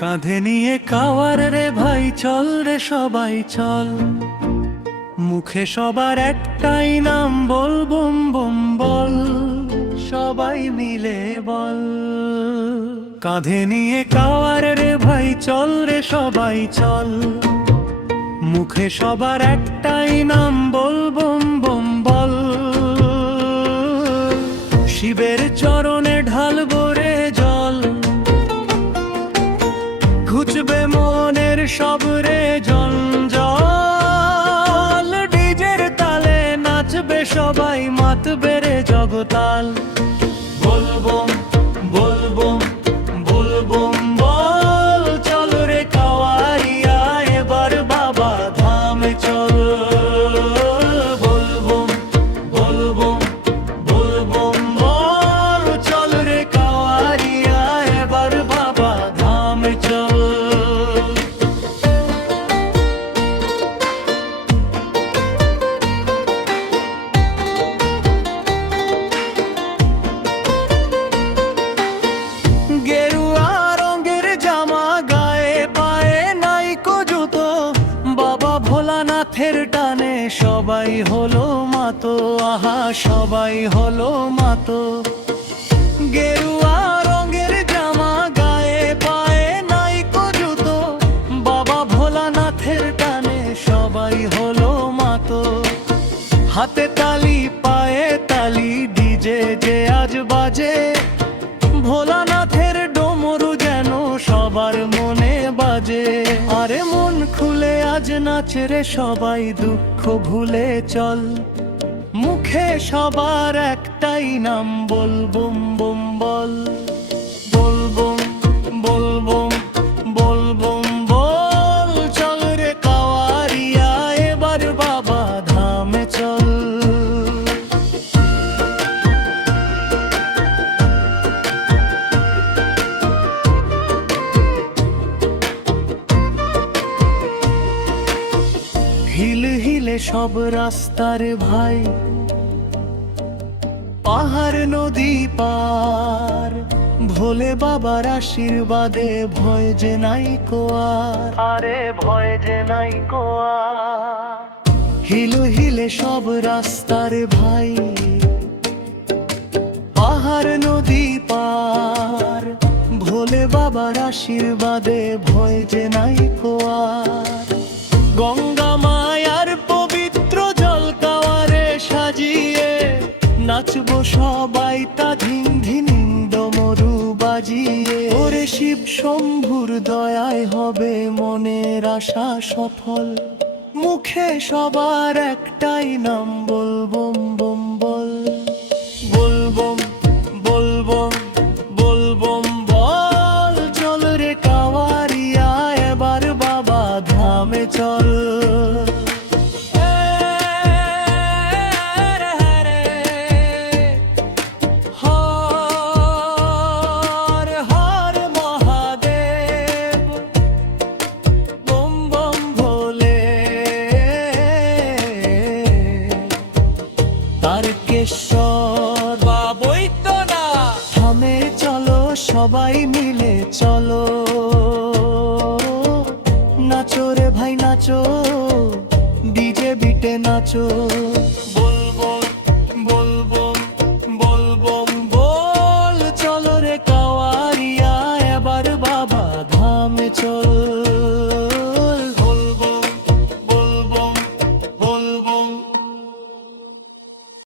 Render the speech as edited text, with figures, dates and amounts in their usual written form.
কাঁধে নিয়ে কাওয়ার রে ভাই, চল রে সবাই চল। মুখে সবার একটাই নাম, বল বম বম বল। সবাই মিলে বল। কাঁধে নিয়ে কাওয়ার রে ভাই, চল রে সবাই চল। মুখে সবার একটাই নাম, বল বম বম বল। শিবের চরণে ঢালবো রে জল, ঘুচবে মনের সব রে জঞ্জাল। ডিজের তালে নাচবে সবাই, মাতবে রে জগতাল। বলবম বলবম বলবম বল, চল রে কাওয়ারিয়া এবার বাবা ধামে চল। বলবম বলবম বলবম বল, চল রে কাওয়ারিয়া এবার বাবা ধামে চল। গেরুয়া রঙের জামা গায়ে, পায়ে নাইকো জুতো, বাবা ভোলানাথের টানে সবাই হলো মাতো। আহা সবাই হলো মাতো। গেরুয়া রঙের জামা গায়ে, পায়ে নাইকো জুতো, বাবা ভোলানাথের টানে সবাই হলো মাতো। হাতে তালি পায়ে তালি, ডিজে যে আজ বাজে, ভোলানাথের ডমরু যেন সবার মনে বাজে। আরে মন খুলে আজ নাচে রে সবাই, দুঃখ ভুলে চল। মুখে সবার একটাই নাম, বল বম বম বল। বলবম বলবম বলবম বল, চল রে কাওয়ারিয়া এবার বাবা ধামে চল। হিল হিলে সব রাস্তার ভাই, পাহাড় নদী পার, ভোলে বাবার আশীর্বাদে ভয় যে নাই কোয়ার। আরে ভয় যে নাই কোয়ার। হিল হিলে সব রাস্তার ভাই, পাহাড় নদী পার, ভোলে বাবার আশীর্বাদে ভয় যে নাই কোয়ার। গঙ্গা মায়ার পবিত্র জল কাওয়ারে সাজিয়ে, নাচবো সবাই তা ধিন ধিন ডমরু বাজিয়ে। ওরে শিব শম্ভুর দয়ায় হবে মনের আশা সফল। মুখে সবার একটাই নাম, বল বম বম বল। বলবম বলবম বলবম বল, চল রে কাওয়ারিয়া এবার বাবা ধামে চল। হর হর মহাদেব, বম বম ভোলে। তারকেশ্বর বা বৈদ্যনাথ ধামে চলো, সবাই মিলে চলো। নাচো রে ভাই নাচো, ডিজে বিটে নাচো।